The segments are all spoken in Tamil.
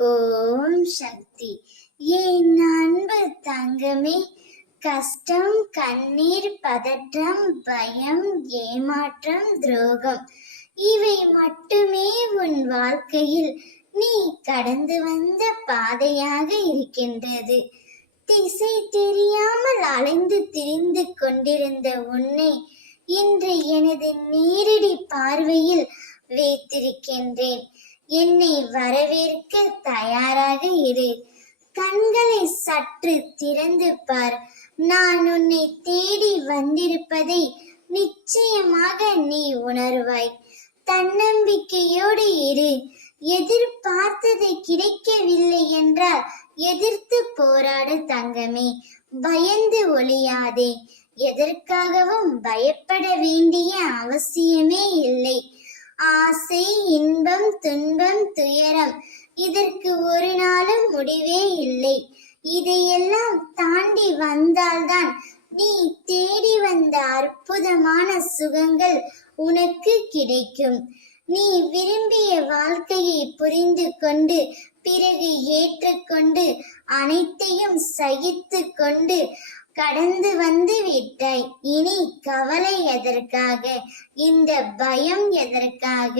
ஓம் சக்தி. என் அன்பு தங்கமே, கஷ்டம், கண்ணீர், பதற்றம், பயம், ஏமாற்றம், துரோகம் இவை மட்டுமே உன் வாழ்க்கையில் நீ கடந்து வந்த பாதையாக இருக்கின்றது. திசை தெரியாமல் அலைந்து திரிந்து கொண்டிருந்த உன்னை இன்று எனது நேரடி பார்வையில் வைத்திருக்கின்றேன். என்னை வரவேற்க தயாராக இரு. கண்களை சற்று திறந்து பார். நான் உன்னை தேடி வந்திருப்பதை நிச்சயமாக நீ உணர்வாய். தன்னம்பிக்கையோடு இரு. எதிர்பார்த்தது கிடைக்கவில்லை என்றால் எதிர்த்து போராடு தங்கமே. பயந்து ஒளியாதே. எதற்காகவும் பயப்பட வேண்டிய அவசியமே இல்லை. ஆசை, இன்பம், துன்பம், துயரம் இதற்கு ஒரு நாளும் முடிவே இல்லை. இதையெல்லாம் தாண்டி வந்தால்தான் நீ தேடி வந்த அற்புதமான சுகங்கள் உனக்கு கிடைக்கும். நீ விரும்பிய வாழ்க்கையை புரிந்து கொண்டு பிறகு ஏற்றுக்கொண்டு அனைத்தையும் சகித்து கொண்டு கடந்து வந்து விட்டாய். இனி கவலை எதற்காக? இந்த பயம் எதற்காக?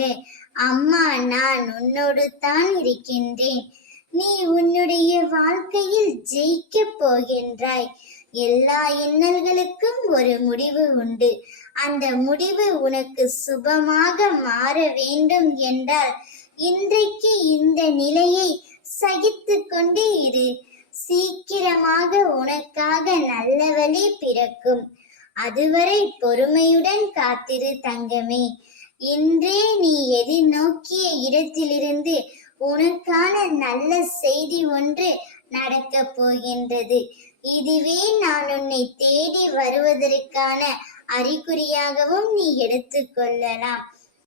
அம்மா நான் உன்னோடு தான் இருக்கின்றேன். நீ உன்னுடைய வாழ்க்கையில் ஜெயிக்க போகின்றாய். எல்லா இன்னல்களுக்கும் ஒரு முடிவு உண்டு. அந்த முடிவு உனக்கு சுபமாக மாற வேண்டும் என்றால் இன்றைக்கு இந்த நிலையை சகித்து கொண்டே இரு. சீக்கிரமாக உனக்காக நல்ல வழி பிறக்கும். அதுவரை பொறுமையுடன் காத்திரு தங்கமே. இன்றே நீ எதிர்நோக்கிய இடத்திலிருந்து உனக்கான நல்ல செய்தி ஒன்று நடக்கப் போகின்றது. இதுவே நான் உன்னை தேடி வருவதற்கான அறிகுறியாகவும் நீ எடுத்துக்கொள்ளலாம்.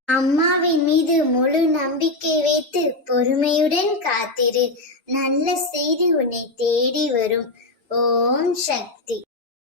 அம்மாவின் மீது முழு நம்பிக்கை வைத்து பொறுமையுடன் காத்திரு. நல்ல செய்தி உன்னை தேடி வரும். ஓம் சக்தி.